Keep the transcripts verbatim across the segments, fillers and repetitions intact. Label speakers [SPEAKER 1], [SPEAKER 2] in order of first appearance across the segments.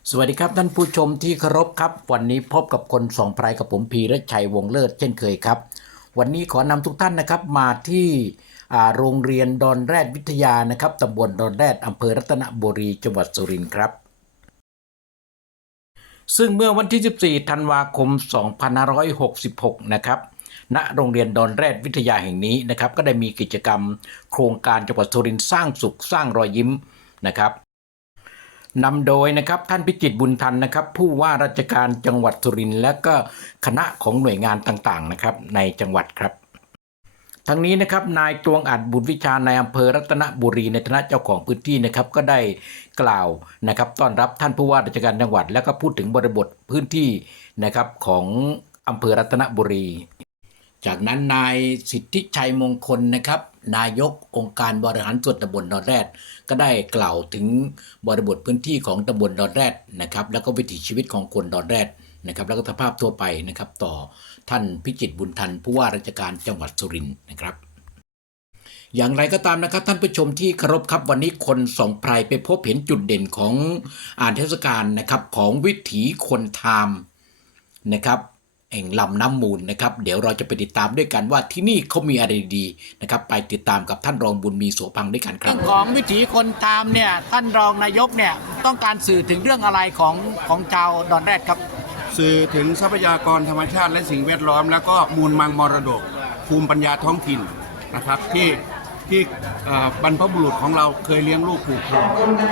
[SPEAKER 1] สวัสดีครับท่านผู้ชมที่เคารพครับวันนี้พบกับคนสองไพรกับผมพีระชัยวงเลิศเช่นเคยครับวันนี้ขอนำทุกท่านนะครับมาที่โรงเรียนดอนแรดวิทยานะครับตำบลดอนแรดอำเภอรัตนบุรีจังหวัดสุรินทร์ครับซึ่งเมื่อวันที่สิบสี่ธันวาคมสองพันห้าร้อยหกสิบหกนะครับณโรงเรียนดอนแรดวิทยาแห่งนี้นะครับก็ได้มีกิจกรรมโครงการจังหวัดสุรินทร์สร้างสุขสร้างรอยยิ้มนะครับนำโดยนะครับท่านพิจิตรบุญทันนะครับผู้ว่าราชการจังหวัดสุรินทร์และก็คณะของหน่วยงานต่างๆนะครับในจังหวัดครับทั้งนี้นะครับนายตวงอัดบุญวิชาในอำเภอรัตนบุรีในฐานะเจ้าของพื้นที่นะครับก็ได้กล่าวนะครับต้อนรับท่านผู้ว่าราชการจังหวัดและก็พูดถึงบริบทพื้นที่นะครับของอำเภอรัตนบุรีจากนั้นนายสิทธิชัยมงคลนะครับนายกองค์การบริหารส่วนตำบลดอนแรดก็ได้กล่าวถึงบริบทพื้นที่ของตำบลดอนแรดนะครับแล้วก็วิถีชีวิตของคนดอนแรดนะครับแล้วก็สภาพทั่วไปนะครับต่อท่านพิจิตรบุญทันผู้ว่าราชการจังหวัดสุรินทร์นะครับอย่างไรก็ตามนะครับท่านผู้ชมที่เคารพครับวันนี้คนสองไพรไปพบเห็นจุดเด่นของอ่านเทศกาลนะครับของวิถีคนไทม์นะครับแห่งลำน้ำมูลนะครับเดี๋ยวเราจะไปติดตามด้วยกันว่าที่นี่เขามีอะไรดีนะครับไปติดตามกับท่านรองบุญมีโสภังด้วยกันครับเรื่องของวิถีคนไทม์เนี่ยท่านรองนายกเนี่ยต้องการสื่อถึงเรื่องอะไรของของชาวดอนแรดครับ
[SPEAKER 2] สื่อถึงทรัพยากรธรรมชาติและสิ่งแวดล้อมแล้วก็มูลมังมรดกภูมิปัญญาท้องถิ่นนะครับที่ที่บรรพบุรุษของเราเคยเลี้ยงลูกผูกพัน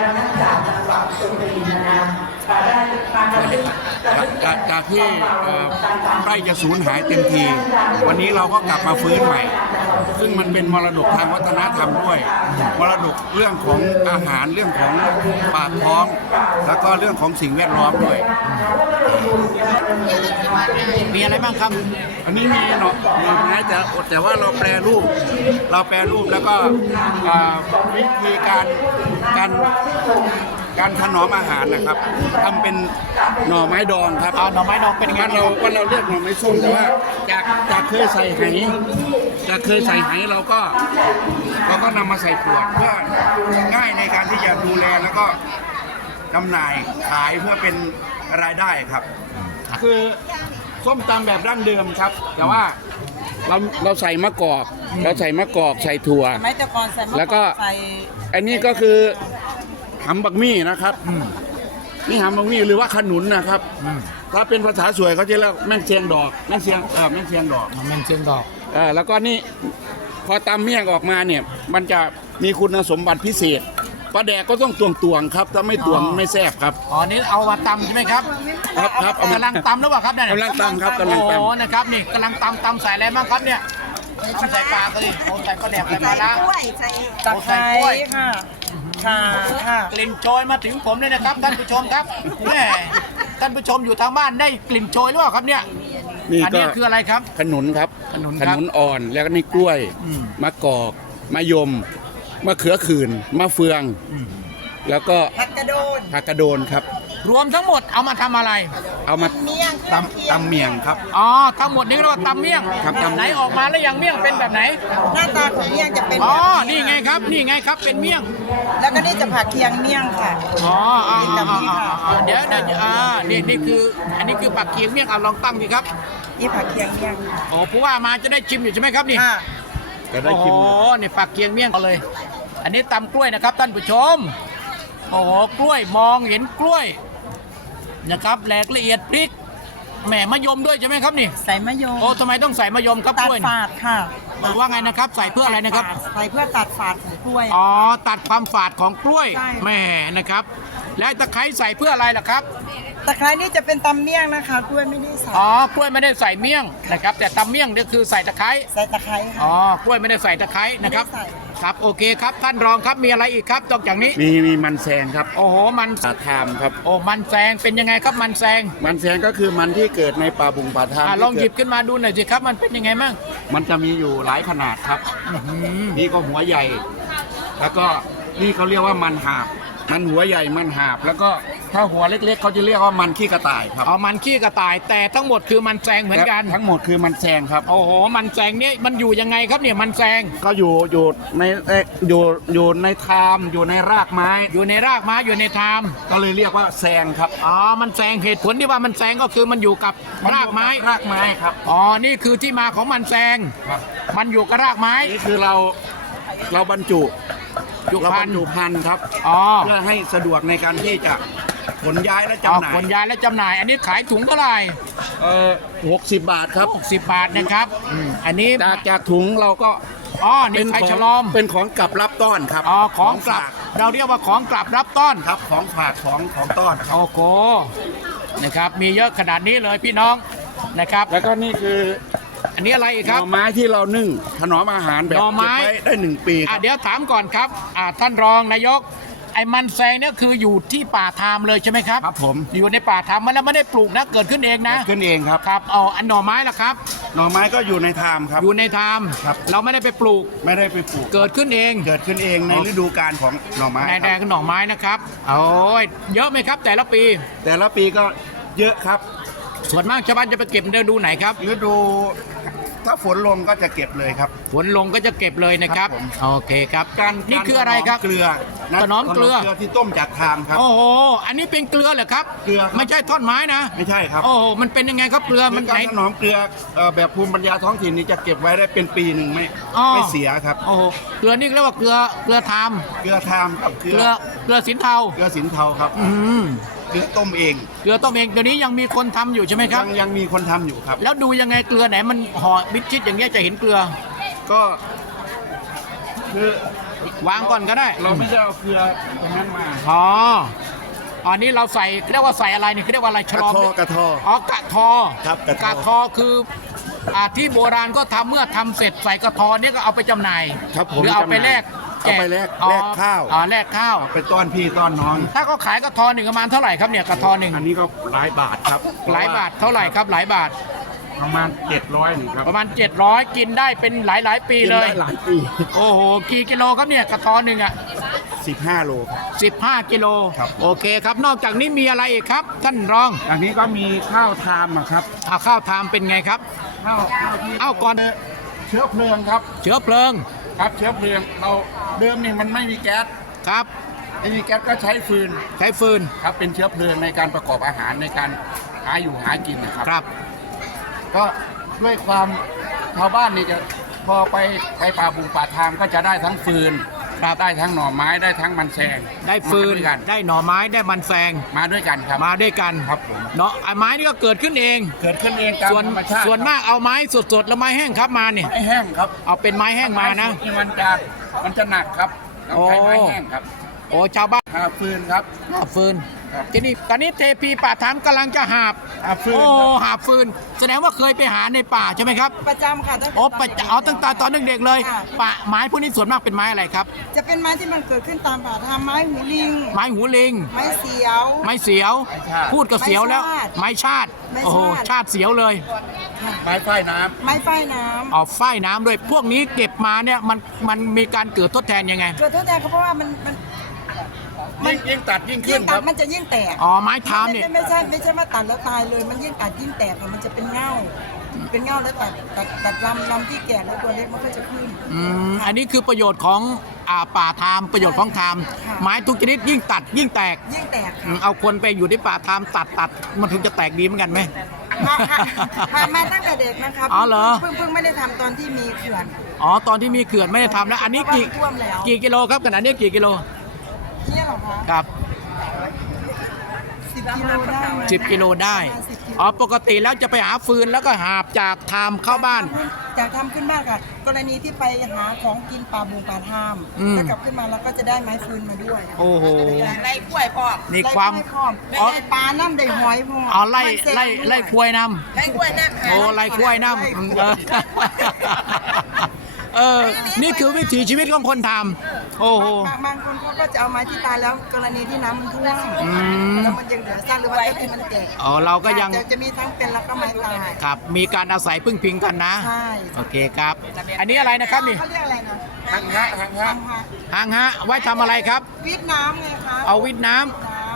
[SPEAKER 2] จากจากที่ใกล้จะสูญหายเต็มทีวันนี้เราก็กลับมาฟื้นใหม่ซึ่งมันเป็นมรดกทางวัฒนธรรมด้วยมรดกเรื่องของอาหารเรื่องของปากท้องแล้วก็เรื่องของสิ่งแวดล้อมด้วย
[SPEAKER 1] มีอะไรบ้างครับ
[SPEAKER 2] อันนี้มีหน่อหน่อไม้แต่แต่ว่าเราแปรรูปเราแปรรูปแล้วก็วิธีการการการถนอมอาหารนะครับทำเป็นหน่อไม้ดองครับ
[SPEAKER 1] เอาหน่อไม้ดองเป็นไง
[SPEAKER 2] บ้านเราบ้านเราเรียกหน่อไม้ส้มแต่ว่าจากจากเคยใส่ไหจากเคยใส่ไหเราก็เราก็นำมาใส่ขวดเพื่อง่ายในการที่จะดูแลแล้วก็จำหน่ายขายเพื่อเป็นรายได้ครับคือส้มตำแบบดั้งเดิมครับแต่ว่าเราเราใส่มะกอกเราใส่มะกอกใส่ถั่วแล้วก็อันนี้ก็คือหำบักมี่นะครับนี่หำบักมี่หรือว่าขนุนนะครับถ้าเป็นภาษาสวยเขาจะเรียกแมงเชียงดอกแมงเชียงเออแมงเชียงดอก
[SPEAKER 1] แมงเชียงดอก
[SPEAKER 2] เออแล้วก็นี่พอตำเมี่ยงออกมาเนี่ยมันจะมีคุณสมบัติพิเศษปลาแดกก็ต้องตวงตวงครับถ้าไม่ตวงไม่แซ่บครับ
[SPEAKER 1] อ๋อนี่เอามาตำใช่ไหมครับ
[SPEAKER 2] ครับครับ
[SPEAKER 1] กำลังตำหรือเปล่าครับเนี่ย
[SPEAKER 2] กำลังตำครับกำลังตำ
[SPEAKER 1] โอ้นะครับนี่กำลังตำตำใส่อะไรบ้างครับเนี่ยตำใส่ปลาก็ดิโอ้ใส่ปลาแดกใส่ปลาละ
[SPEAKER 3] ใส่ตะไคร้ค่ะค่ะค่ะ
[SPEAKER 1] กลิ่นโชยมาถึงผมเลยนะครับท่านผู้ชมครับแม่ท่านผู้ชมอยู่ทางบ้านได้กลิ่นโชยหรือเปล่าครับเนี่ย
[SPEAKER 2] นี่ก็
[SPEAKER 1] คืออะไรครับ
[SPEAKER 2] ขนุนครับ
[SPEAKER 1] ขนุน
[SPEAKER 2] ขนุนอ่อนแล้วก็นี่กล้วยมะกอกมะยมมะเขือขื่นมะเฟืองแล้วก็
[SPEAKER 3] ผักกระโดน
[SPEAKER 2] ผักกระโดนครับ
[SPEAKER 1] รวมทั้งหมดเอามาทำอะไร
[SPEAKER 2] เอามา
[SPEAKER 3] เมี่ยง
[SPEAKER 2] ตำตำเมี่ยงครับ
[SPEAKER 1] อ๋อทั้งหมดนี้เราตำเมี่ยงไหนออกมาแล้วอย่างเมี่ยงเป็นแบบไหน
[SPEAKER 3] หน้าตาของเมี่ยงจะเป็น
[SPEAKER 1] อ๋อนี่ไงครับนี่ไงครับเป็นเมี่ยง
[SPEAKER 3] แล้วก็นี่จะผักเคียงเมี่ยงค่ะ
[SPEAKER 1] อ๋อเดี๋ยวเดี๋ยวอ่านี่นี่คืออันนี้คือผักเคียงเมี่ยงเอาลองตั้งดิครับ
[SPEAKER 3] นี่ผักเคียงเมี่ยง
[SPEAKER 1] อ๋อผู้ว่ามาจะได้ชิมอยู่ใช่ไหมครับนี่
[SPEAKER 2] จะได้ชิม
[SPEAKER 1] อ๋อนี่ผักเคียงเมี่ยงเอาเลยอันนี้ตำกล้วยนะครับท่านผู้ชมโอ้โหกล้วยมองเห็นกล้วยนะครับแหลกละเอียดพริกแหมมะยมด้วยใช่ไหมครับนี่
[SPEAKER 3] ใส่มะยม
[SPEAKER 1] โอ้ทำไมต้องใส่มะยมครับกล้วย
[SPEAKER 3] ตัดฝาดค่ะ
[SPEAKER 1] บอกว่าไงนะครับใส่เพื่ออะไรนะครับ
[SPEAKER 3] ใส่เพื่อตัดฝาดของกล้วย
[SPEAKER 1] อ๋อตัดความฝาดของกล้วยแหมนะครับแล้วตะไคร้ใส่เพื่ออะไรล่ะครับ
[SPEAKER 3] ตะไคร้นี่จะเป็นตำเมี่ยงนะคะกล้วยไม่ได้ใส่
[SPEAKER 1] อ๋อกล้วยไม่ได้ใส่เมี่ยงนะครับแต่ตำเมี่ยงนี่คือใส่ตะไคร้
[SPEAKER 3] ใส่ตะไคร้ค่ะ
[SPEAKER 1] อ๋อกล้วยไม่ได้ใส่ตะไคร้นะครับครับโอเคครับท่านรองครับมีอะไรอีกครับนอกจากนี้
[SPEAKER 2] มีมีมันแซงครับ
[SPEAKER 1] โอ้โหมัน
[SPEAKER 2] ปลาทามครับ
[SPEAKER 1] โอ้มันแซงเป็นยังไงครับมันแซง
[SPEAKER 2] มันแซงก็คือมันที่เกิดในป่าบุงป่าทาม
[SPEAKER 1] ลองหยิบขึ้นมาดูหน่อยสิครับมันเป็นยังไงมั่ง
[SPEAKER 2] มันจะมีอยู่หลายขนาดครับนี่ก็หัวใหญ่แล้วก็นี่เขาเรียกว่ามันหาบมันหัวใหญ่มันหาบแล้วก็ถ้าหัวเล็กๆเขาจะเรียกว่ามันขี้กระต่ายครับ
[SPEAKER 1] เอามันขี้กระต่ายแต่ทั้งหมดคือมันแซงเหมือนกัน
[SPEAKER 2] ทั้งหมดคือมันแซงครับ
[SPEAKER 1] โอ้โหมันแซงเนี่ยมันอยู่ยังไงครับเนี่ยมันแซง
[SPEAKER 2] ก็อยู่อยู่ในเอ่ออยู่อยู่ในไทม์อยู่ในรากไม้
[SPEAKER 1] อยู่ในรากไม้อยู่ในไทม์
[SPEAKER 2] ก็เลยเรียกว่าแซงครับ
[SPEAKER 1] อ๋อมันแซงเหตุผลที่ว่ามันแซงก็คือมันอยู่กับรากไม้
[SPEAKER 2] รากไม้ครับ
[SPEAKER 1] อ๋อนี่คือที่มาของมันแซง
[SPEAKER 2] ครับ
[SPEAKER 1] มันอยู่กับรากไม้
[SPEAKER 2] นี่คือเราเราบรรจุ
[SPEAKER 1] จุ
[SPEAKER 2] เรา
[SPEAKER 1] พั
[SPEAKER 2] บร
[SPEAKER 1] น
[SPEAKER 2] รจุพันธุ์ครับ
[SPEAKER 1] อ๋อ
[SPEAKER 2] เพื่อให้สะดวกในการที่จะขนย้ายและ
[SPEAKER 1] อ๋อ
[SPEAKER 2] จำหน่า
[SPEAKER 1] ข
[SPEAKER 2] ย
[SPEAKER 1] นย้ายและจำหน่าย อันนี้ขายถุงเท่าไหร่
[SPEAKER 2] เออหกสิบบาทครับ
[SPEAKER 1] สิบบาทนะครับอืมอันนี้
[SPEAKER 2] จากจากถุงเราก็
[SPEAKER 1] อ๋อนี่ไข่ฉลอม
[SPEAKER 2] เป็นของกลับรับต้อนครับ
[SPEAKER 1] อ๋อของกลับ
[SPEAKER 2] ฝาก
[SPEAKER 1] เราเรียกว่าของกลับรับต้อน
[SPEAKER 2] ครับของฝากของของต้อนครับ
[SPEAKER 1] โอ้โหนะครับมีเยอะขนาดนี้เลยพี่น้องนะครับ
[SPEAKER 2] แล้วก็นี่คือ
[SPEAKER 1] อันนี้อะไรอีก
[SPEAKER 2] ห
[SPEAKER 1] ค
[SPEAKER 2] น่
[SPEAKER 1] รับ
[SPEAKER 2] อไม้ที่เรานึ่งถนอมอาหารแบบ
[SPEAKER 1] หน่อไม้
[SPEAKER 2] เก็บไว้ได้หนึ่งปีค
[SPEAKER 1] อ่ะ
[SPEAKER 2] รับ
[SPEAKER 1] เดี๋ยวถามก่อนครับอ่าท่านรองนายกไอ้มันแซงเนี่ยคืออยู่ที่ป่าทามเลยใช่ไหมครับ
[SPEAKER 2] ครับผม
[SPEAKER 1] อยู่ในป่าทามมันแล้วไม่ได้ปลูกนะเกิดขึ้นเองนะ
[SPEAKER 2] ขึ้นเองครับ
[SPEAKER 1] ครับเอาอันหน่อไม้ล่ะครับ
[SPEAKER 2] หน่อไม้ก็อยู่ในไทม์ครับ
[SPEAKER 1] อยู่ในทาม
[SPEAKER 2] ครับ
[SPEAKER 1] เราไม่ได้ไปปลูก
[SPEAKER 2] ไม่ได้ไปปลูก
[SPEAKER 1] เกิดขึ้นเอง
[SPEAKER 2] เกิดขึ้นเองในฤดูกาลของหน่อไม้
[SPEAKER 1] นาย
[SPEAKER 2] ค
[SPEAKER 1] แด
[SPEAKER 2] รั
[SPEAKER 1] ง
[SPEAKER 2] บ
[SPEAKER 1] คือหน่อไม้นะครับโอ้ยเยอะไหมครับ แต่ละปี
[SPEAKER 2] แต่ละปีก็เยอะครับ
[SPEAKER 1] ส่วนมากชาวบ้านจะไปเก็บเดินดูไหนครับ
[SPEAKER 2] ฤดูถ้าฝนลงก็จะเก็บเลยครับ
[SPEAKER 1] ฝนลงก็จะเก็บเลยนะครับ
[SPEAKER 2] ครับผม
[SPEAKER 1] โอเคครับ
[SPEAKER 2] การ
[SPEAKER 1] นี่คืออะไรครับ
[SPEAKER 2] เกลือนะ
[SPEAKER 1] ขนมเกลือ
[SPEAKER 2] ขนมเกลือที่ต้มจากทามครับ
[SPEAKER 1] โอ้โหอันนี้เป็นเกลือเหรอครับ
[SPEAKER 2] เกลือครับ
[SPEAKER 1] ไม่ใช่ท่อนไม้นะ
[SPEAKER 2] ไม่ใช่ครับ
[SPEAKER 1] โอ้โหมันเป็นยังไงครับเกลือมัน
[SPEAKER 2] กา
[SPEAKER 1] ไหน
[SPEAKER 2] รถนอมเกลือเอ่อแบบภูมิปัญญาท้องถิ่นนี่จะเก็บไว้ได้เป็นปีหนึ่งไม่
[SPEAKER 1] อ๋อ
[SPEAKER 2] ไม่เสียครับ
[SPEAKER 1] โอ้โหเกลือนี่เรียกว่าเกลือเกลือทาม
[SPEAKER 2] เกลือทามครับเกลื
[SPEAKER 1] เกลือเกลือสินเทา
[SPEAKER 2] เกลือสินเทาครับ
[SPEAKER 1] อืม
[SPEAKER 2] เกลือต้มเอง
[SPEAKER 1] เกลือต้มเองเดี๋ยวนี้ยังมีคนทำอยู่ใช่ไหมครั
[SPEAKER 2] ยั
[SPEAKER 1] บ
[SPEAKER 2] งยังมีคนทำอยู่ครับ
[SPEAKER 1] แล้วดูยังไงเกลือไหนมันห่อมิดชิดอย่างเงี้ยจะเห็นเกลือ
[SPEAKER 2] ก็คือ
[SPEAKER 1] วางก่อนก็ได้
[SPEAKER 2] เราไม่ได้เอาเกลือตรงนั้นมา
[SPEAKER 1] อ๋ออันนี้เราใส่เรียกว่าใส่อะไรนี่เขาเรียกว่าอะไรฉ
[SPEAKER 2] กระ
[SPEAKER 1] ลอม
[SPEAKER 2] ทอกระทอ
[SPEAKER 1] อ๋อกระทอ
[SPEAKER 2] ครับกระทอ
[SPEAKER 1] ทอคืออ่าที่โบราณก็ทำเมื่อทำเสร็จใส่กระทอเนี่ยก็เอาไปจำหน่าย
[SPEAKER 2] ครับผม
[SPEAKER 1] หรือเอาไปแลก
[SPEAKER 2] เอาไปแลก
[SPEAKER 1] อ๋อ
[SPEAKER 2] แลกข้าว
[SPEAKER 1] อ๋อแลกข้าว
[SPEAKER 2] ไปต้อนพี่ต้อนน้อง
[SPEAKER 1] ถ้าเขาขายกระทอหนึ่งประมาณเท่าไหร่ครับเนี่ยกระทอหนึ่ง
[SPEAKER 2] อันนี้ก็หลายบาทครับ
[SPEAKER 1] หลายบาทเท่าไหร่ครับหลายบาท
[SPEAKER 2] ประมาณเจ็ดร้อยหนึ่งครับ
[SPEAKER 1] ประมาณเจ็ดร้อยกินได้เป็นหลายหลายๆปี
[SPEAKER 2] กิน
[SPEAKER 1] เลย
[SPEAKER 2] ได้หลายปี
[SPEAKER 1] โอ้โหกี่กิโลครับเนี่ยกระทอหนึ่งอ่ะ
[SPEAKER 2] สิบห้าโลครับ
[SPEAKER 1] สิบห้ากิโล
[SPEAKER 2] ครับ
[SPEAKER 1] โอเคครับนอกจากนี้มีอะไรอีกครับ ท่านรอง
[SPEAKER 2] อันนี้ก็มีข้าวทามอะครับ
[SPEAKER 1] เอาข้าวทามเป็นไงครับ
[SPEAKER 2] ข้าวข้าวที่
[SPEAKER 1] เอ้าก่อน
[SPEAKER 2] เชื้อเพลิงครับ
[SPEAKER 1] เชื้อเพลิง
[SPEAKER 2] ครับเชื้อเพลิงเราเดิมนี่มันไม่มีแก๊ส
[SPEAKER 1] ครับ
[SPEAKER 2] ไม่มีแก๊สก็ใช้ฟืน
[SPEAKER 1] ใช้ฟืน
[SPEAKER 2] ครับเป็นเชื้อเพลิงในการประกอบอาหารในการหาอยู่หากินนะครับ
[SPEAKER 1] ครับ
[SPEAKER 2] ก็ด้วยความชาวบ้านนี่จะพอไปไปป่าบุงป่าทางก็จะได้ทั้งฟืน
[SPEAKER 1] ครับ
[SPEAKER 2] ได้ทั้งหน่อไม้ได้ทั้งมันแซง
[SPEAKER 1] ได้ฟืน
[SPEAKER 2] มาด้วยกัน
[SPEAKER 1] ได้หน่อไม้ได้มันแซง
[SPEAKER 2] มาด้วยกันครับ
[SPEAKER 1] มาด้วยกัน
[SPEAKER 2] ครับผม
[SPEAKER 1] เนาะไอ้ไม้นี่ก็เกิดขึ้นเอง
[SPEAKER 2] เกิดขึ้นเองตาม
[SPEAKER 1] ส่วน
[SPEAKER 2] ธรรมชาติ
[SPEAKER 1] ส่วนมากเอาไม้สดๆแล้วไม้แห้งครับมาเนี่ย
[SPEAKER 2] ไม้แห้งครับ
[SPEAKER 1] เอาเป็นไม้แห้งมานะ
[SPEAKER 2] ไม้สดมันจะมันจะหนักครับต้องใช้ไม้แห้งครับ
[SPEAKER 1] โอ้ชาวบ้าน
[SPEAKER 2] หาฟืนครับ
[SPEAKER 1] หาบฟืน
[SPEAKER 2] ครับ
[SPEAKER 1] ทีนี้ตอนนี้เทพีป่าถามกำลังจะหาบ
[SPEAKER 2] หาฟืน
[SPEAKER 1] โอ้
[SPEAKER 2] ครับ
[SPEAKER 1] หาบฟืน แสดงว่าเคยไปหาในป่าใช่ไหมครับ
[SPEAKER 3] ประจำค่ะตั้งแต่
[SPEAKER 1] โอ้
[SPEAKER 3] ตน
[SPEAKER 1] ไป
[SPEAKER 3] ด็กๆ
[SPEAKER 1] เอาตั้งแต่ตอนเด็กๆเลย
[SPEAKER 3] ค่ะ
[SPEAKER 1] ป่าไม้พวกนี้ส่วนมากเป็นไม้อะไรครับ
[SPEAKER 3] จะเป็นไม้ที่มันเกิดขึ้นตามป่าทำไม้หูลิง
[SPEAKER 1] ไม้หูลิง
[SPEAKER 3] ไม้เสียว
[SPEAKER 1] ไม้เสียว พูดก็เสียวแล้ว ไม้ชาติ
[SPEAKER 3] ไม้ชาติ
[SPEAKER 1] โอ้โหชาติเสียวเลย
[SPEAKER 2] ไม้ฝ้ายน้
[SPEAKER 3] ไม้ฝ้ายน้ำ
[SPEAKER 1] เอาฝ้ายน้ำด้วย พวกนี้เก็บมาเนี่ยมันมันมีการเกิดทดแทนยังไง
[SPEAKER 3] เกิดทดแทนก็เพราะว่ามันมัน
[SPEAKER 2] ำยิ่งยิ่งตัดยิ่งขึ้
[SPEAKER 3] ยิ่
[SPEAKER 2] น
[SPEAKER 3] ง
[SPEAKER 2] ค
[SPEAKER 3] ตั
[SPEAKER 2] รั
[SPEAKER 3] ด
[SPEAKER 2] บ
[SPEAKER 3] มันจะยิ่งแตก
[SPEAKER 1] อ๋อไม้เท้าเนี่ย
[SPEAKER 3] ไม่ไม่ใช่ไม่ใช่ว่าตัดแล้วตายเลย มันยิ่งตัดยิ่งแตกอะมันจะเป็นเง่า เป็นเง่าแล้วตัดตัดตัดลำลำที่แก่แล้วตัวเล็กมันก็จะขึ้น
[SPEAKER 1] อืมอันนี้คือประโยชน์ของอ่าป่าทามประโยชน์ของทาม
[SPEAKER 3] ค่ะ
[SPEAKER 1] ไม้ทุกชนิดยิ่งตัดยิ่งแตก
[SPEAKER 3] ยิ่งแตก
[SPEAKER 1] อืมเอาคนไปอยู่ที่ป่าทามตัดตัดมันถึงจะแตกดีเหมือนกันไหม
[SPEAKER 3] มาค่ะผ่านมาตั้งแต่เด็กนะครับ
[SPEAKER 1] อ๋อเหรอ
[SPEAKER 3] เพิ่งเพิ่งไม่ได้ทำตอนที่มีเขื่อน
[SPEAKER 1] อ๋อตอนที่มีเขื่อนไม่ได้ทำแล้ว อันนี้กี่
[SPEAKER 3] เพราะว่ามันท่วมแล้ว
[SPEAKER 1] กี่กิโลครับขนาดนี้กี่กิโล
[SPEAKER 3] เนี่ยเหรอคะ
[SPEAKER 1] ครับ
[SPEAKER 3] สิบกิโลได้ไหม
[SPEAKER 1] สิบกิโลได้
[SPEAKER 3] ประมาณสิบกิโล
[SPEAKER 1] อ๋อปกติแล้วจะไปหาฟืนแล้วก็หาบจากทามเข้าบ้าน
[SPEAKER 3] จากทำขึ้นบ้านค่ะ กรณีที่ไปหาของกินป่าบุงป่าทาม
[SPEAKER 1] อืม
[SPEAKER 3] แล้วกลับขึ้นมาเราก็จะได้ไม้ฟืนมาด้วย
[SPEAKER 1] โอ้โห
[SPEAKER 3] ไล่กล้วยพ่อ
[SPEAKER 1] นี่ความ
[SPEAKER 3] ไล่กล้วยพร้อม
[SPEAKER 1] อ๋อ
[SPEAKER 3] ได้ปลาน้ำได้หอยพ่อ
[SPEAKER 1] เอาไล่
[SPEAKER 3] มันเซ็ง
[SPEAKER 1] ไล่
[SPEAKER 3] ด้วย
[SPEAKER 1] ไล่ควายน
[SPEAKER 3] ไล่กล้วยน้ำ
[SPEAKER 1] ำโอ้ไล่ควายนำอืมเออเออ นี่คือวิถีชีวิตของคนทำโอ้โห
[SPEAKER 3] บางบางคนเขาก็จะเอาไม้ที่ตายแล้วกรณีที่น้ำมันท่วม
[SPEAKER 1] อืม
[SPEAKER 3] แล้วมันยังเหลือซากหรือว่าต้นที่มันแก่
[SPEAKER 1] อ๋อเราก็ยัง
[SPEAKER 3] จะจะมีทั้งเป็นแล้วก็ไม้ตาย
[SPEAKER 1] ครับมีการอาศัยพึ่งพิงกันนะ
[SPEAKER 3] ใช่
[SPEAKER 1] โอเคครับ อันนี้อะไรนะครับนี่
[SPEAKER 3] เขาเรียกอะไรนะ
[SPEAKER 2] หังฮะหังฮะ
[SPEAKER 3] ทำค่ะ
[SPEAKER 1] หางฮะไว้ทำอะไรครับ
[SPEAKER 3] วิทน้ำไงคะ
[SPEAKER 1] เอาวิทน้ำ
[SPEAKER 3] น้ำ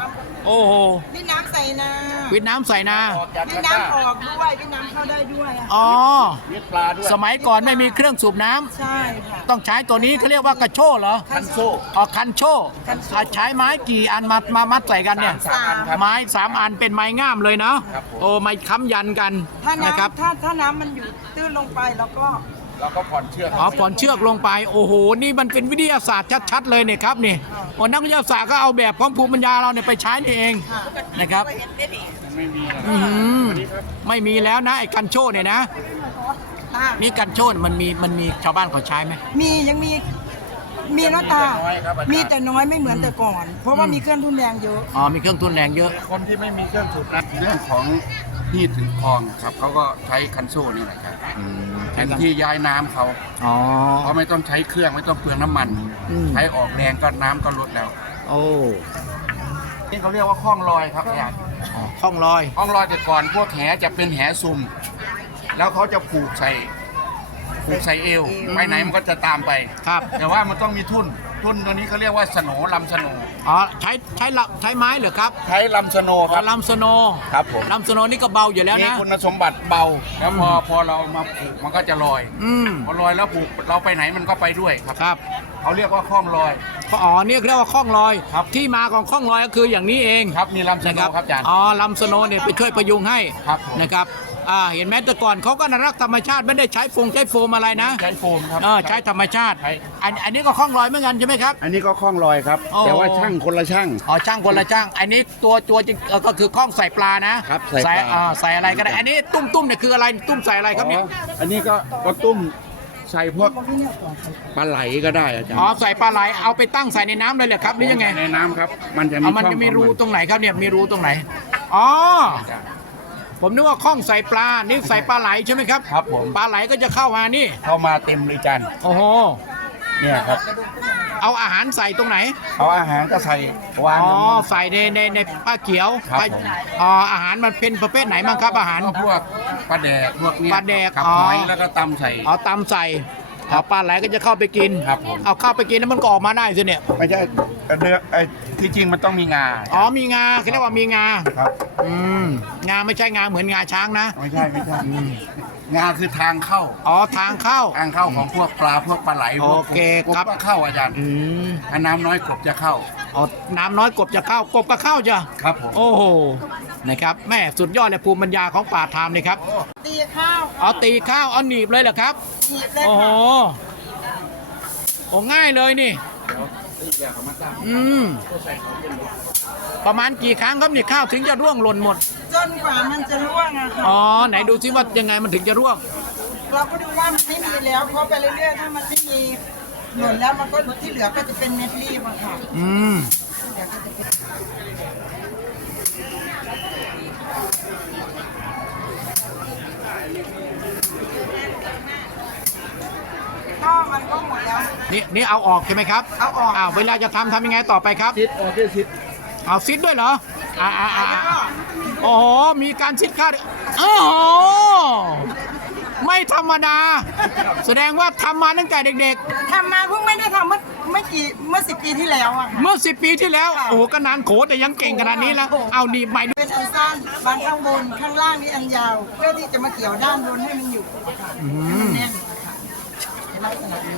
[SPEAKER 1] โอ้โห
[SPEAKER 3] วิทน้ำใส่นา
[SPEAKER 1] วิทน้ำใส่นา
[SPEAKER 2] ออกจาก
[SPEAKER 3] วิ
[SPEAKER 2] ตะ
[SPEAKER 3] ท
[SPEAKER 2] กร้า
[SPEAKER 3] น้ำออกด้วยวิทน้ำเข้าได้ด้วยอะ
[SPEAKER 1] อ๋อ
[SPEAKER 2] วิทปลาด้วย
[SPEAKER 1] สมัยก่อนไม่มีเครื่องสูบน้ำ
[SPEAKER 3] ใช่ค่ะ
[SPEAKER 1] ต้องใช้ตัวนี้เขาเรียกว่ากระโชกเหรอ
[SPEAKER 2] คันโซ่
[SPEAKER 1] อ๋อคันโชก
[SPEAKER 3] คันโชก
[SPEAKER 1] อ่ะใช้ไม้กี่อันมามามัดใส่กันเนี่ย
[SPEAKER 2] สามอันครับ
[SPEAKER 1] ไม้สามอันเป็นไม้ง่ามเลยเนาะ
[SPEAKER 2] ครับผม
[SPEAKER 1] โอ้ไม้ค้ำยันกัน
[SPEAKER 3] ถ้า
[SPEAKER 1] นะครับ
[SPEAKER 3] น้ำถ้าถ้าน้ำมันอยู่ตื้นลงไปแล้วก็
[SPEAKER 2] เราก็ผ่อนเชือก
[SPEAKER 1] อ๋อผ่อนเชือกลงไปโอ้โหนี่มันเป็นวิทยาศาสตร์ชัดๆเลยเนี่ยครับนี่โอ้นักวิทยาศาสตร์ก็เอาแบบของภูมิปัญญาเราเนี่ยไปใช้นี่เองนะครับ
[SPEAKER 2] ไม่มีนะ
[SPEAKER 1] อื้อหือไม่มีแล้วนะไอ้กันโชกเนี่ยนะ
[SPEAKER 3] อ่ะ
[SPEAKER 1] นี่กันโชกมันมีมันมีชาวบ้านเขาใช้ไหม
[SPEAKER 3] มียังมีมีนะตา มีแต่น้อยไม่เหมือนแต่ก่อน เพราะว่ามีเครื่องทุนแรงเยอะ
[SPEAKER 1] อ๋อมีเครื่องทุนแรงเยอะ
[SPEAKER 2] คนที่ไม่มีเครื่องสูบน้ำเรื่องของที่ถึงคลองครับเขาก็ใช้คันโซ่นี่แหละครับเป็นที่ย้ายน้ำเขา
[SPEAKER 1] อ๋อ
[SPEAKER 2] เขาไม่ต้องใช้เครื่องไม่ต้องเปลืองน้ำมัน
[SPEAKER 1] อืม
[SPEAKER 2] ใช้ออกแรงก็น้ำก็ลดแล้ว
[SPEAKER 1] โอ้
[SPEAKER 2] นี่เขาเรียกว่าคลองลอยครับอาจารย์
[SPEAKER 1] อ๋อข้องลอย
[SPEAKER 2] คลองลอยแต่ก่อนพวกแหจะเป็นแหซุ่มแล้วเขาจะผูกใส่ผูกใส่เอวไปไหนมันก็จะตามไป
[SPEAKER 1] ครับ
[SPEAKER 2] แต่ว่ามันต้องมีทุ่นทุ่นตัวนี้เขาเรียกว่าสโหนลำสโหน
[SPEAKER 1] อ๋อใช้ใช้ลำใช้ไม้เหรอครับ
[SPEAKER 2] ใช้ลำสโหน
[SPEAKER 1] อ๋
[SPEAKER 2] ค
[SPEAKER 1] อ
[SPEAKER 2] รับ
[SPEAKER 1] ลำสโน
[SPEAKER 2] ครับผม
[SPEAKER 1] ลำสโนนี่ก็เบาอยู่แล้ว
[SPEAKER 2] มี
[SPEAKER 1] นะ
[SPEAKER 2] คุณสมบัติเบา แล้วพอพอเรามาผูกมันก็จะลอย
[SPEAKER 1] อืม
[SPEAKER 2] พอลอยแล้วผูกเราไปไหนมันก็ไปด้วยครับ
[SPEAKER 1] ครับ
[SPEAKER 2] เขาเรียกว่าคล้องลอย
[SPEAKER 1] อ๋อนี่เรียกว่าข้องลอย
[SPEAKER 2] ครับ
[SPEAKER 1] ที่มาของข้องลอยก็คืออย่างนี้เอง
[SPEAKER 2] ครับมีลำส
[SPEAKER 1] นะ
[SPEAKER 2] โหน
[SPEAKER 1] ครับ
[SPEAKER 2] ครับอาจารย์
[SPEAKER 1] อ๋อลำสโนเนี่ยไปช่วยประยุงให้
[SPEAKER 2] ครับผม
[SPEAKER 1] นะครับอ่าเห็นไหมแต่ก่อนเขาก็รักธรรมชาติไม่ได้ใช้ฟงใช้โฟมอะไรนะ
[SPEAKER 2] ใช้โฟมครับ
[SPEAKER 1] เออใช้ธรรมชาติ
[SPEAKER 2] ใช้
[SPEAKER 1] อันอันนี้ก็ข้องลอยเหมือนกันใช่ไหมครับ
[SPEAKER 2] อันนี้ก็คล้องลอยครับ
[SPEAKER 1] อ๋อ
[SPEAKER 2] แต่ว่าช่างคนละช่าง
[SPEAKER 1] อ๋อช่างคนละช่าง อันนี้ตัวตัวจริงเอ่อก็คือข้องใส่ปลานะครับ
[SPEAKER 2] ใส่ปลา
[SPEAKER 1] อ่าใส่อะไรก็ได้ อันนี้ตุ้มตุ้มเนี่ยคืออะไรตุ้มใส่อะไรครับเนี่ย
[SPEAKER 2] อ๋ออันนี้ก็ก็ตุ้มใส่พวกปลาไหลก็ได้อาจารย์
[SPEAKER 1] อ๋อใส่ปลาไหลเอาไปตั้งใส่ในน้ำเลยเหรอครับหรือยังไง
[SPEAKER 2] ในน้ำครับ มันจะมี
[SPEAKER 1] เอามัน
[SPEAKER 2] ช่อง
[SPEAKER 1] จะมี
[SPEAKER 2] ของ
[SPEAKER 1] รู
[SPEAKER 2] น
[SPEAKER 1] ตรงไหนครับเนี่ยมีรูตรงไหนอ๋อผมนึกว่าข้องใส่ปลานี่ใส่ปลาไหลใช่ไหมครับ
[SPEAKER 2] ครับผม
[SPEAKER 1] ปลาไหลก็จะเข้ามานี่
[SPEAKER 2] เข้ามาเต็มเลยจัน
[SPEAKER 1] โอ้โห
[SPEAKER 2] เนี่ยครับ
[SPEAKER 1] เอาอาหารใส่ตรงไหน
[SPEAKER 2] เอาอาหารก็ใส่วาง
[SPEAKER 1] อ๋อใส่ในในในผ้าเขียว
[SPEAKER 2] ครับ
[SPEAKER 1] ผ้า
[SPEAKER 2] ผม
[SPEAKER 1] อ๋ออาหารมันเป็นประเภทไหนบ้างครับอาหาร
[SPEAKER 2] ก็พวกปลาแดกพวกเนี้ย
[SPEAKER 1] ปลาแดก
[SPEAKER 2] กับ
[SPEAKER 1] อ๋อ
[SPEAKER 2] หอยแล้วก็ตำใส่
[SPEAKER 1] เอาตำใส่เอาปลาไหลก็จะเข้าไปกิน
[SPEAKER 2] ครับผม
[SPEAKER 1] เอาเข้าไปกินแล้วมันก็ออกมาได้สิเนี่ย
[SPEAKER 2] ไม่ใช่เดือไอ้ที่จริงมันต้องมีงา
[SPEAKER 1] อ๋อมีงาเขาเรียกว่ามีงา
[SPEAKER 2] ครับ
[SPEAKER 1] อืมงาไม่ใช่งาเหมือนงาช้างนะ
[SPEAKER 2] ไม่ใช่ไม่ใช่งาคือทางเข้า
[SPEAKER 1] อ๋อทางเข้า
[SPEAKER 2] ทางเข้าของพวกปลาพวกปลาไหลพวก
[SPEAKER 1] โอเค
[SPEAKER 2] กบ
[SPEAKER 1] ครับ
[SPEAKER 2] ก็เข้าอาจารย์
[SPEAKER 1] อืม
[SPEAKER 2] ถ้าน้ำน้อยกบจะเข้า
[SPEAKER 1] อ๋อน้ำน้อยกบจะเข้ากบก็เข้าจ้ะ
[SPEAKER 2] ครับผม
[SPEAKER 1] โอ้โหนะครับแม่สุดยอดเลยภูมิปัญญาของป่าทามเลยครับ
[SPEAKER 3] ตีข้าว
[SPEAKER 1] เอาตีข้าวเอาหนีบเลยเหรอครับ
[SPEAKER 3] หนีบเลย
[SPEAKER 1] โอ้โห
[SPEAKER 3] ค่ะ
[SPEAKER 1] โอ้ง่ายเลยนี่ อืม ประมาณกี่ครั้งครับนี่ข้าวถึงจะร่วงหล่นหมด
[SPEAKER 3] จนกว่ามันจะร่วงอะค่ะ
[SPEAKER 1] อ๋อ ไหนดูซิว่ายังไงมันถึงจะร่วง
[SPEAKER 3] เราก็ดูว่ามันไม่มีแล้วเพราะไปเรื่อยๆถ้ามันไม่มีหล่นแล้วมันก็ที่เหลือก็จะเป็นเม็ดรีบอะค่ะ
[SPEAKER 1] อืม
[SPEAKER 3] เดี๋ยวก็จะเป็นก็มันก็หมดแล้ว
[SPEAKER 1] นี่นี่เอาออกใช่ไหมครับ
[SPEAKER 3] เอาออก
[SPEAKER 1] อ้าวเวลาจะทำทำยังไงต่อไปครับ
[SPEAKER 2] ซิดโอเคซิด
[SPEAKER 1] เอาซิดด้วยเหรอ อ่าอ่าอ่า
[SPEAKER 3] แล้ว
[SPEAKER 1] อ่า
[SPEAKER 3] ก็
[SPEAKER 1] โอ้โห มีการซิดข้าวด้วยโอ้โห ไม่ธรรมดา แสดงว่าทำมาตั้งแต่เด็ก
[SPEAKER 3] ทำมาเพิ่งไม่ได้ทำเมื่อไม่กี่เมื่อสิบปีที่แล้วอะ
[SPEAKER 1] ๆ
[SPEAKER 3] ค่ะ
[SPEAKER 1] เมื่อสิบปีที่แล้ว โอ้โหก็นานโขแต่ยังเก่งขนาดนี้แล้ว เอาดีบใหม่ด้วย
[SPEAKER 3] เป็นอันสั้นบางข้างบนข้างล่างนี่อันยาว เพื่อที่จะมาเกี่ยวด้านบนให้มันอยู่ค่ะให้มันแน่นค่ะในลักษณะนี้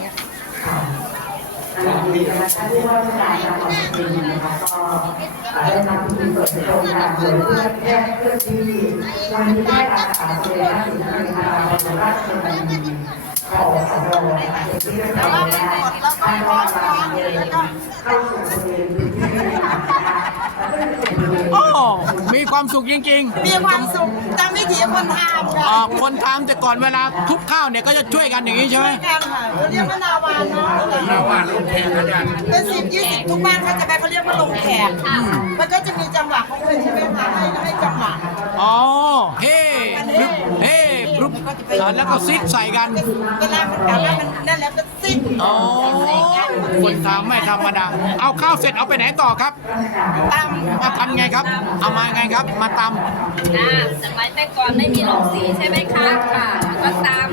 [SPEAKER 4] ได้นำพิธีเปิดโครงการเดินเพื่อแยกเพื่อที่วันนี้ได้อาสาเสนาสินค้าในการบริราชบัณฑิตของสำรองนะคะที่เรียบร้อยแล้วให้มาบางเดินเข้าสู่บริเวณพื้นที่นะคะแล้วก็จะเป็นบริเวณ
[SPEAKER 1] โอ้ มีความสุขจริงๆ
[SPEAKER 3] มีความสุขตามวิถีคนทำค่ะ
[SPEAKER 1] อ่าคนทำแต่ก่อนเวลาทุบข้าวเนี่ยก็จะช่วยกันอย่างนี้ใช่ไหม
[SPEAKER 3] ช่วยกันค่ะเขาเรียกว่านาวานเนาะ
[SPEAKER 2] หน้าว่านลงแขกอาจารย์
[SPEAKER 3] เป็นสิบยี่สิบทุกบ้านเขาจะไปเขาเรียกว่าลงแขกมันก็จะมีจังหวะของมันใช่ไหมคะให้ให้จังหวะ
[SPEAKER 1] อ๋อ เฮ้กรุ๊ปเฮ้กรุ๊ป
[SPEAKER 3] ก็จะไป
[SPEAKER 1] อ่าอแล้วก็ซิดใส่กัน
[SPEAKER 3] เวลามันกลับแล้วมันนั่นแล้วก็ซิด
[SPEAKER 1] อ๋อคนทำไม่ธรรมดาเอาข้าวเสร็จเอาไปไหนต่อครับ
[SPEAKER 3] ตาม
[SPEAKER 1] มาทำไงครับ เอามาไงครับ มาต
[SPEAKER 5] อ่าสมัยแต่ก่อนไม่มีโรงสีใช่ไหมคะค่ะก็ตาม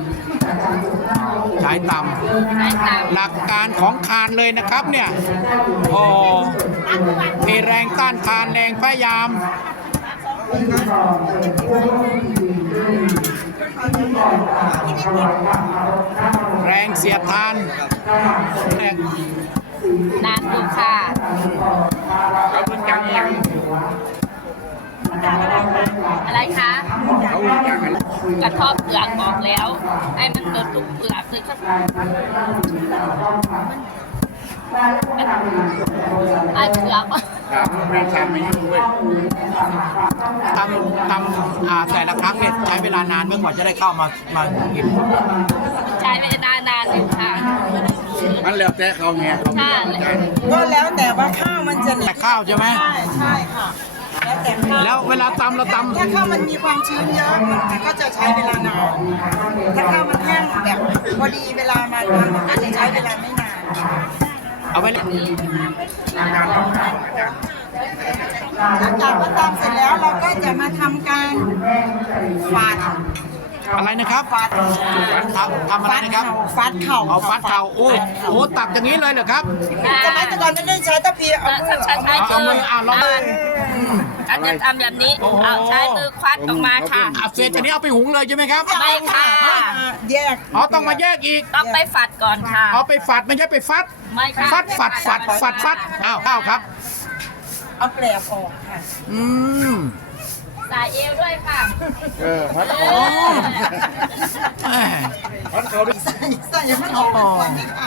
[SPEAKER 1] ำใช้ต
[SPEAKER 5] ใช้ตาม
[SPEAKER 1] ำหลักการของคานเลยนะครับเนี่ยโอ้มีแรงต้านทานแรงพยายาม แรงเสียดทานแรง
[SPEAKER 5] นานอยู่ค่ะ
[SPEAKER 2] เขาเป็นจังยัง
[SPEAKER 5] อะไรคะ
[SPEAKER 2] เขาเป็นจังอะไร
[SPEAKER 5] กระเทบเปลือกออกแล้วให้มันเกิดทุกเปลือกคือก็ไอ้เปลือก
[SPEAKER 2] ครับแม่ชาไม่ยุ่งเว้ย
[SPEAKER 1] ตำตำอ่าแต่ละครั้งเนี่ยใช้เวลานานเมื่อกว่าจะได้เข้ามามากิน
[SPEAKER 5] ใช้เวลานานอยู่ค่ะ
[SPEAKER 2] มันแล้วแต่เขาไงเขาไม่
[SPEAKER 5] ค่ะ
[SPEAKER 2] ต้องใจ
[SPEAKER 3] ก็แล้วแต่ว่าข้าวมันจะเหนี
[SPEAKER 1] แต่
[SPEAKER 3] ยว
[SPEAKER 1] ข้าวใช่ไหม
[SPEAKER 3] ใช่ใช่ค่ะ แล้วแต่ข้าว
[SPEAKER 1] แล้วเวลาตำเราต
[SPEAKER 3] ถ้าข้าวมันมีความชื้นเยอะมันก็จะใช้เวลานานถ้าข้าวมันแห้งแบบพอดีเวลามาทำมันก็จะใช้เวลาไม่นาน
[SPEAKER 1] ำเอาไว้
[SPEAKER 3] หลังจากว่าตำเสร็จแล้วเราก็จะมาทำการฝาด
[SPEAKER 1] อะไรนะครับ
[SPEAKER 3] ฝาด
[SPEAKER 1] ทำทำอะไรนะครับ
[SPEAKER 3] ฝาดเข่า
[SPEAKER 1] เอาฟัดเข่าโอ้โหตักอย่างนี้เลยเหรอครับ
[SPEAKER 3] สมัยแต่ก่อนไม่ได้ใช้ตะเพียเอามือ
[SPEAKER 5] ใช้ใช้
[SPEAKER 1] เอามืออ่ะลอง
[SPEAKER 5] อาจจะทำแบบนี้เอาใช้มือควัดออกมาค่ะ
[SPEAKER 1] อ่ะเสร็จจากนี้เอาไปหุงเลยใช่ไหมครับ
[SPEAKER 5] ไม่ค่ะ
[SPEAKER 3] แยก
[SPEAKER 1] อ๋อต้องมาแยกอีก
[SPEAKER 5] ต้องไปฝัดก่อนค่ะ
[SPEAKER 1] เอาไปฝัดไม่ใช่ไปฟัด
[SPEAKER 5] ไม่ค่ะ
[SPEAKER 1] ฟัดฝัดฝัดฝัดฟัดอ้าวข้าวครับ
[SPEAKER 3] เอาแกลบออกค่ะ
[SPEAKER 1] อืม
[SPEAKER 5] สายเอวด้วยค่ะ
[SPEAKER 2] เออพัด
[SPEAKER 1] โอ้แหม่
[SPEAKER 2] พัดเขาด้วย
[SPEAKER 3] ใส่ใส่ยังไม่ออกก่อนนี่ค่ะ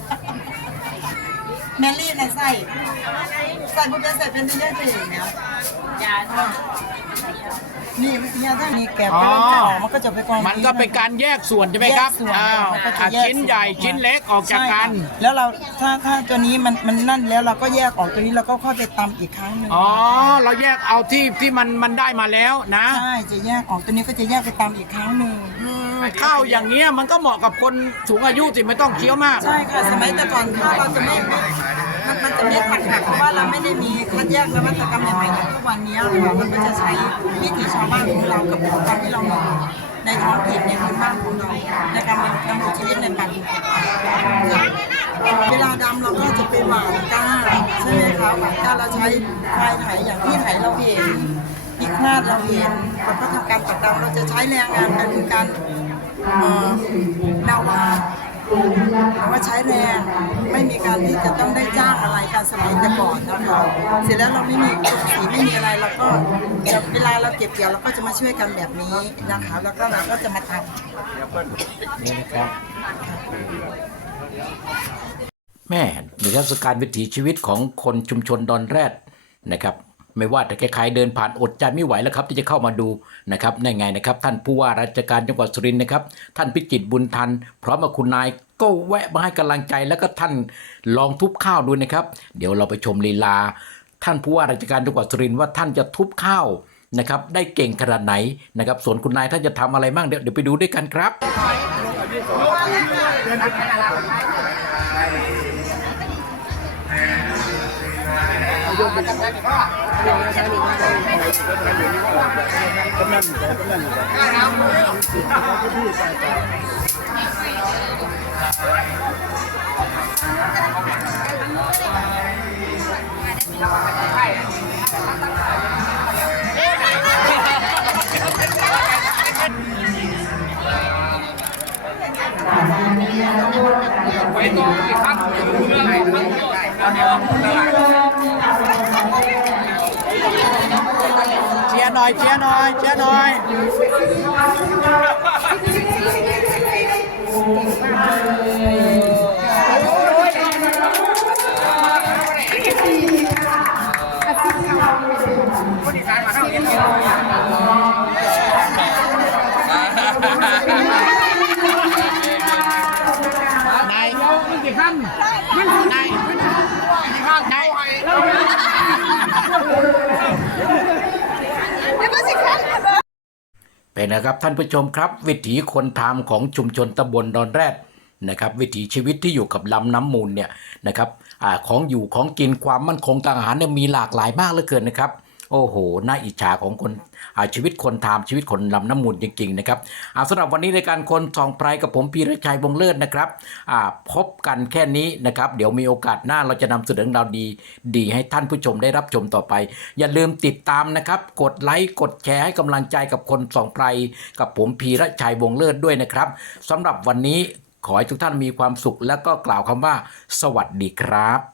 [SPEAKER 3] แมรี่นะใส่ใส่พวกนี้ใส่เป็นเยอะๆเลยนะ
[SPEAKER 5] อย่า
[SPEAKER 3] นี่เนี่ยถ้ามีแกะก็จะออกมันก็จะไปกอง
[SPEAKER 1] มันก็เป็นการแยกส่วนใช่ไหมครับ
[SPEAKER 3] แยกส่วน
[SPEAKER 1] อ้าว
[SPEAKER 3] มันก็จะ
[SPEAKER 1] อ่ะ
[SPEAKER 3] แยก
[SPEAKER 1] ชิ้นใหญ่ชิ้นเล็กออกจากกัน
[SPEAKER 3] ใช่ค่ะแล้วเราถ้าถ้าตัวนี้มันมันนั่นแล้วเราก็แยกออกตัวนี้เราก็ค่อยไปตำอีกครั้งหนึ่ง
[SPEAKER 1] อ๋อ เราแยกเอาที่ที่มันมันได้มาแล้วนะ
[SPEAKER 3] ใช่จะแยกออกตัวนี้ก็จะแยกไปตำอีกครั้งหนึ่ง
[SPEAKER 1] อืมข้าวอย่างเงี้ยมันก็เหมาะกับคนสูงอายุสิไม่ต้องเคี้ยวมาก
[SPEAKER 3] ใช่ค่ะสมัยแต่ก่อนข้าวเราจะไม่ไม่มันมันจะไม่ขัดขัดเพราะว่าเราไม่ได้มีคัดแยกนวัตกรรมใหม่ๆอย่างทุกวันนี้ค่ะมันก็จะใช้วิถีชาวบ้านของเรากับอุปกรณ์ที่เรามีในท้องถิ่นในพื้นบ้านของเราในการดำรงชีวิตในป่าดิบเวลาดำเราก็จะไปหว่านก้าใช่ไหมคะหว่านก้าเราใช้ควายไถอย่างที่ไถเราเห็นพิกนาดเราเห็นเราก็ทำการตัดดำเราจะใช้แรงงานกันคือการเอ่อนาวาแต่ว่าใช้แรงไม่มีการที่จะต้องได้จ้างอะไรการสมัยแต่ก่อนนะคะเสร็จแล้วเราไม่มีสีไม่มีอะไรเราก็เวลาเราเก็บเกี่ยวเราก็จะมาช่วยกันแบบนี้นะคะแล้วก็เราก็จะมาทำ
[SPEAKER 1] นี่นะครับแม่นิทรรศการวิถีชีวิตของคนชุมชนดอนแรดนะครับไม่ว่าแต่ใครๆเดินผ่านอดใจไม่ไหวแล้วครับที่จะเข้ามาดูนะครับในไงนะครับท่านผู้ว่าราชการจังหวัดสุรินทร์นะครับท่านพิจิตรบุญทันพร้อมกับคุณนายก็แวะมาให้กำลังใจแล้วก็ท่านลองทุบข้าวดูนะครับเดี๋ยวเราไปชมลีลาท่านผู้ว่าราชการจังหวัดสุรินทร์ว่าท่านจะทุบข้าวนะครับได้เก่งขนาดไหนนะครับส่วนคุณนายท่านจะทำอะไรบ้างเดี๋ยวเดี๋ยวไปดูด้วยกันครับ
[SPEAKER 2] ไปตรงที่พัดเมื่อไหร่ทั้งหมดเดี๋ยวเมื่อไหร่
[SPEAKER 1] เชียร์หน่อยเชียร์หน่อยเชียร์หน่อยนายมันกี่ขั้นนายนาย เป็นนะครับท่านผู้ชมครับวิถีคนทำของชุมชนตำบลดอนแรดนะครับวิถีชีวิตที่อยู่กับลำน้ำมูลเนี่ยนะครับอาของอยู่ของกินความมั่นคงทางอาหารเนี่ยมีหลากหลายมากเหลือเกินนะครับโอ้โหน่าอิจฉาของคนอาชีวิตคนทำชีวิตคนลำน้ำมูลจริงๆนะครับเอาสำหรับวันนี้ในการคนส่องไพรกับผมพีระชัยวงศ์เลิศนะครับอ่าพบกันแค่นี้นะครับเดี๋ยวมีโอกาสหน้าเราจะนำเสนอเราวดีดีให้ท่านผู้ชมได้รับชมต่อไป อย่าลืมติดตามนะครับกดไลค์กดแชร์ให้กำลังใจกับคนส่องไพรกับผมพีระชัยวงศ์เลิศด้วยนะครับสำหรับวันนี้ขอให้ทุกท่านมีความสุขและก็กล่าวคำว่าสวัสดีครับ